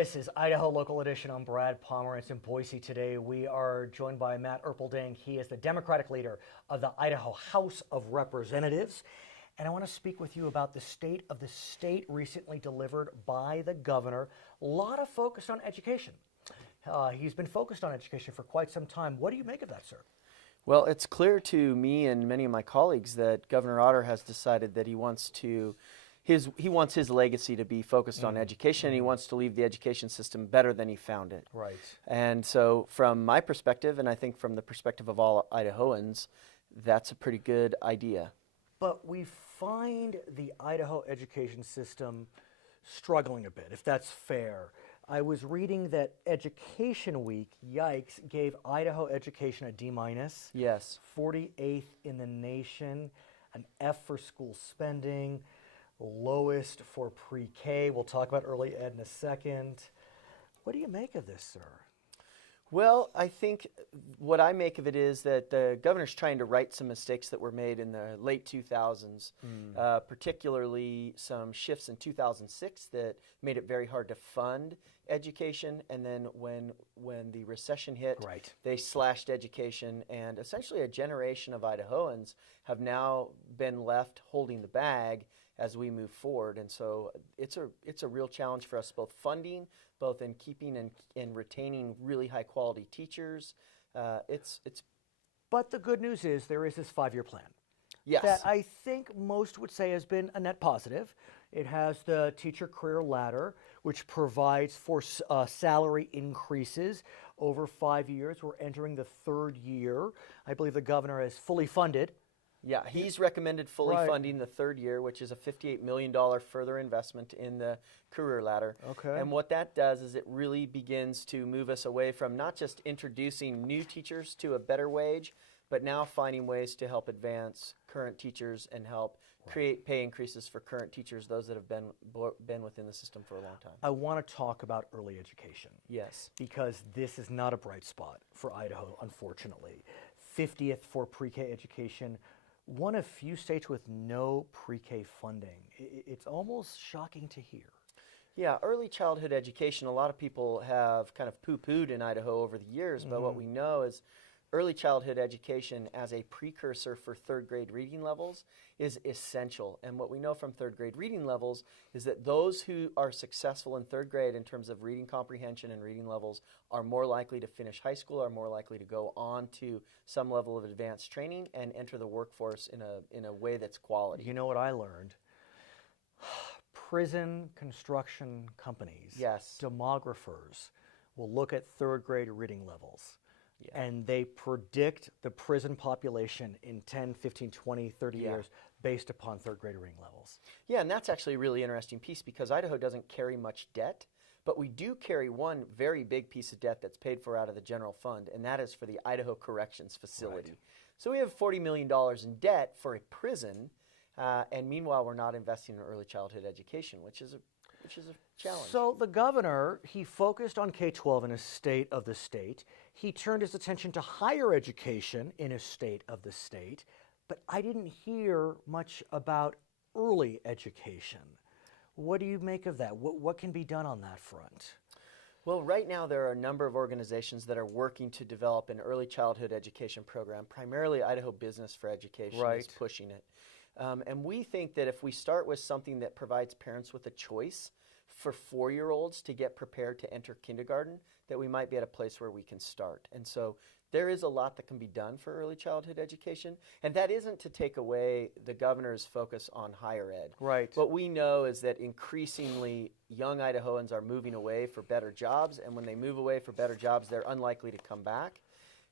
This is Idaho Local Edition. I'm Brad Pomerance in Boise. Today we are joined by Matt Erpelding. He is the Democratic leader of the Idaho House of Representatives. And I want to speak with you about the state of the state recently delivered by the governor. A lot of focus on education. He's been focused on education for quite some time. What do you make of that, sir? Well, it's clear to me and many of my colleagues that Governor Otter has decided that he wants his legacy to be focused on education. He wants to leave the education system better than he found it. Right. And so from my perspective, and I think from the perspective of all Idahoans, that's a pretty good idea. But we find the Idaho education system struggling a bit, if that's fair. I was reading that Education Week, yikes, gave Idaho education a D-. Yes. 48th in the nation, an F for school spending, lowest for pre-K. We'll talk about early ed in a second. What do you make of this, sir? Well, I think what I make of it is that the governor's trying to right some mistakes that were made in the late 2000s, particularly some shifts in 2006 that made it very hard to fund education. And then when the recession hit, they slashed education, and essentially a generation of Idahoans have now been left holding the bag as we move forward. And so it's a real challenge for us, both funding, both in keeping and retaining really high quality teachers. But the good news is there is this 5-year plan. Yes. That I think most would say has been a net positive. It has the teacher career ladder, which provides for salary increases over 5 years. We're entering the 3rd year. I believe the governor has fully funded. Yeah, he's recommended fully funding the 3rd year, which is a $58 million further investment in the career ladder. Okay. And what that does is it really begins to move us away from not just introducing new teachers to a better wage, but now finding ways to help advance current teachers and help create pay increases for current teachers, those that have been within the system for a long time. I want to talk about early education. Yes. Because this is not a bright spot for Idaho, unfortunately. 50th for pre-K education. One of few states with no pre-K funding. It's almost shocking to hear. Yeah, early childhood education, a lot of people have kind of poo-pooed in Idaho over the years, but what we know is early childhood education as a precursor for 3rd grade reading levels is essential. And what we know from 3rd grade reading levels is that those who are successful in 3rd grade in terms of reading comprehension and reading levels are more likely to finish high school, are more likely to go on to some level of advanced training and enter the workforce in a way that's quality. You know what I learned? Prison construction companies, demographers, will look at 3rd grade reading levels. Yeah. And they predict the prison population in 10, 15, 20, 30 years based upon 3rd grade reading levels. Yeah, and that's actually a really interesting piece because Idaho doesn't carry much debt, but we do carry one very big piece of debt that's paid for out of the general fund, and that is for the Idaho Corrections Facility. So we have $40 million in debt for a prison, and meanwhile we're not investing in early childhood education, which is a challenge. So the governor, he focused on K-12 in his state of the state. He turned his attention to higher education in his state of the state. But I didn't hear much about early education. What do you make of that? What can be done on that front? Well, right now there are a number of organizations that are working to develop an early childhood education program. Primarily Idaho Business for Education is pushing it. And we think that if we start with something that provides parents with a choice for 4-year-olds to get prepared to enter kindergarten, that we might be at a place where we can start. And so there is a lot that can be done for early childhood education. And that isn't to take away the governor's focus on higher ed. Right. What we know is that increasingly young Idahoans are moving away for better jobs. And when they move away for better jobs, they're unlikely to come back.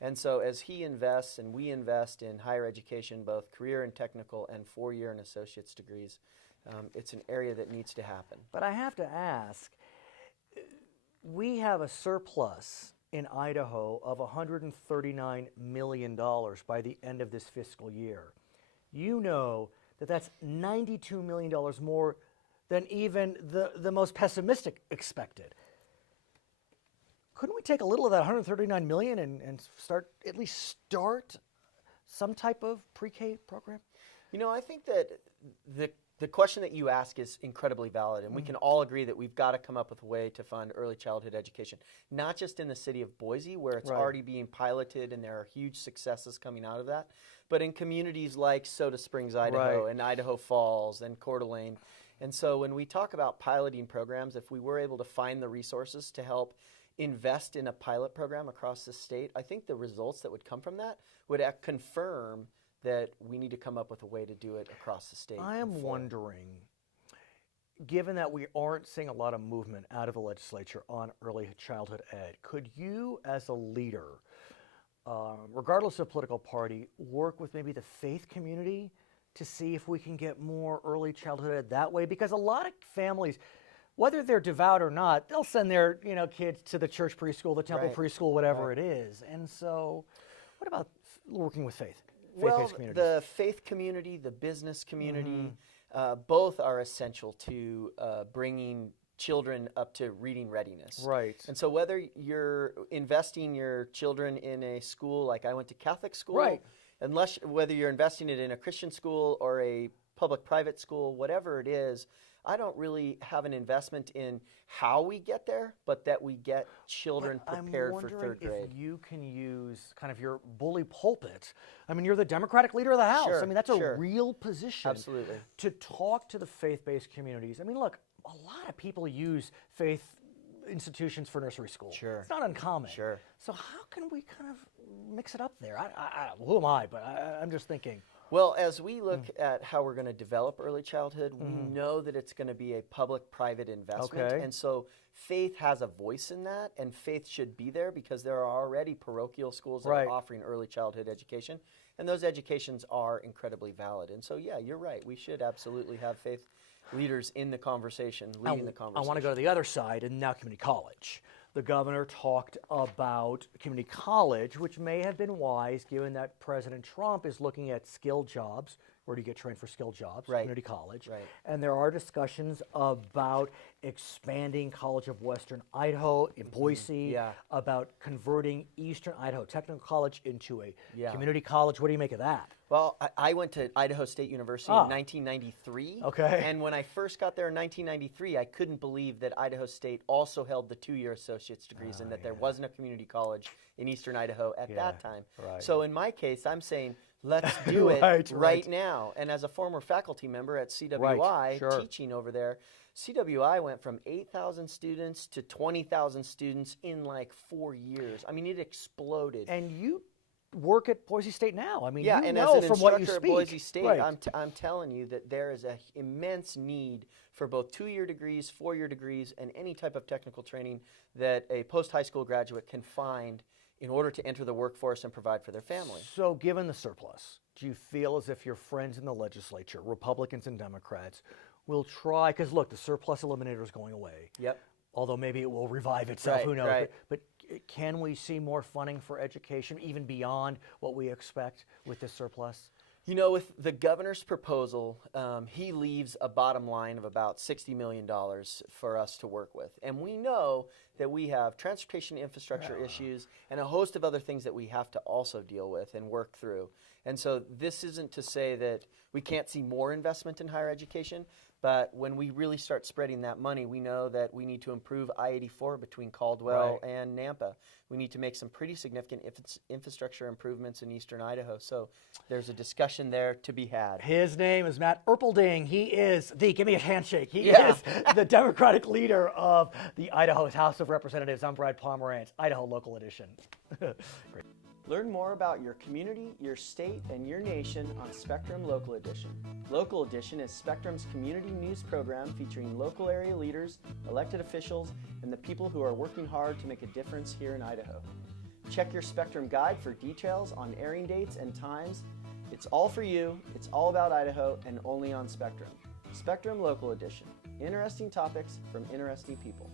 And so as he invests and we invest in higher education, both career and technical and 4-year and associate's degrees, it's an area that needs to happen. But I have to ask, we have a surplus in Idaho of $139 million by the end of this fiscal year. You know that that's $92 million more than even the most pessimistic expected. Couldn't we take a little of that $139 million and at least start some type of pre-K program? You know, I think that the The question that you ask is incredibly valid, and we can all agree that we've got to come up with a way to fund early childhood education, not just in the city of Boise, where it's already being piloted and there are huge successes coming out of that, but in communities like Soda Springs, Idaho, and Idaho Falls, and Coeur d'Alene. And so when we talk about piloting programs, if we were able to find the resources to help invest in a pilot program across the state, I think the results that would come from that would confirm that we need to come up with a way to do it across the state. I am wondering, given that we aren't seeing a lot of movement out of the legislature on early childhood ed, could you as a leader, regardless of political party, work with maybe the faith community to see if we can get more early childhood ed that way? Because a lot of families, whether they're devout or not, they'll send their kids to the church preschool, the temple preschool, whatever it is. And so what about working with faith? Well, the faith community, the business community, both are essential to bringing children up to reading readiness. Right. And so whether you're investing your children in a school, like I went to Catholic school, whether you're investing it in a Christian school or a public-private school, whatever it is, I don't really have an investment in how we get there, but that we get children prepared for third grade. I'm wondering if you can use kind of your bully pulpit. I mean, you're the Democratic leader of the House. I mean, that's a real position. Absolutely. To talk to the faith-based communities. I mean, look, a lot of people use faith institutions for nursery school. Sure. It's not uncommon. Sure. So how can we kind of mix it up there? Who am I? But I'm just thinking. Well, as we look at how we're going to develop early childhood, we know that it's going to be a public-private investment. Okay. And so faith has a voice in that, and faith should be there because there are already parochial schools that are offering early childhood education, and those educations are incredibly valid. And so, yeah, you're right. We should absolutely have faith leaders in the conversation, leading the conversation. I want to go to the other side, and now community college. The governor talked about community college, which may have been wise given that President Trump is looking at skilled jobs. Where do you get trained for skilled jobs? Community college. And there are discussions about expanding College of Western Idaho in Boise, about converting Eastern Idaho Technical College into a community college. What do you make of that? Well, I went to Idaho State University in 1993. Okay. And when I first got there in 1993, I couldn't believe that Idaho State also held the 2-year associate's degrees and that there wasn't a community college in Eastern Idaho at that time. So in my case, I'm saying, let's do it right now. And as a former faculty member at CWI, teaching over there, CWI went from 8,000 students to 20,000 students in like 4 years. I mean, it exploded. And you work at Boise State now. I mean, yeah, you and know as an from what you instructor speak. at Boise State, I'm telling you that there is an immense need for both 2-year degrees, 4-year degrees, and any type of technical training that a post-high school graduate can find in order to enter the workforce and provide for their family. So given the surplus, do you feel as if your friends in the legislature, Republicans and Democrats, will try, because look, the surplus eliminator is going away. Yep. Although maybe it will revive itself, who knows. But can we see more funding for education, even beyond what we expect with this surplus? You know, with the governor's proposal, he leaves a bottom line of about $60 million for us to work with. And we know that we have transportation infrastructure issues and a host of other things that we have to also deal with and work through. And so this isn't to say that we can't see more investment in higher education, but when we really start spreading that money, we know that we need to improve I-84 between Caldwell and Nampa. We need to make some pretty significant infrastructure improvements in eastern Idaho. So there's a discussion there to be had. His name is Matt Erpelding. He is give me a handshake. He is the Democratic leader of the Idaho House of Representatives. I'm Brad Pomerance, Idaho Local Edition. Great. Learn more about your community, your state, and your nation on Spectrum Local Edition. Local Edition is Spectrum's community news program featuring local area leaders, elected officials, and the people who are working hard to make a difference here in Idaho. Check your Spectrum guide for details on airing dates and times. It's all for you, it's all about Idaho, and only on Spectrum. Spectrum Local Edition. Interesting topics from interesting people.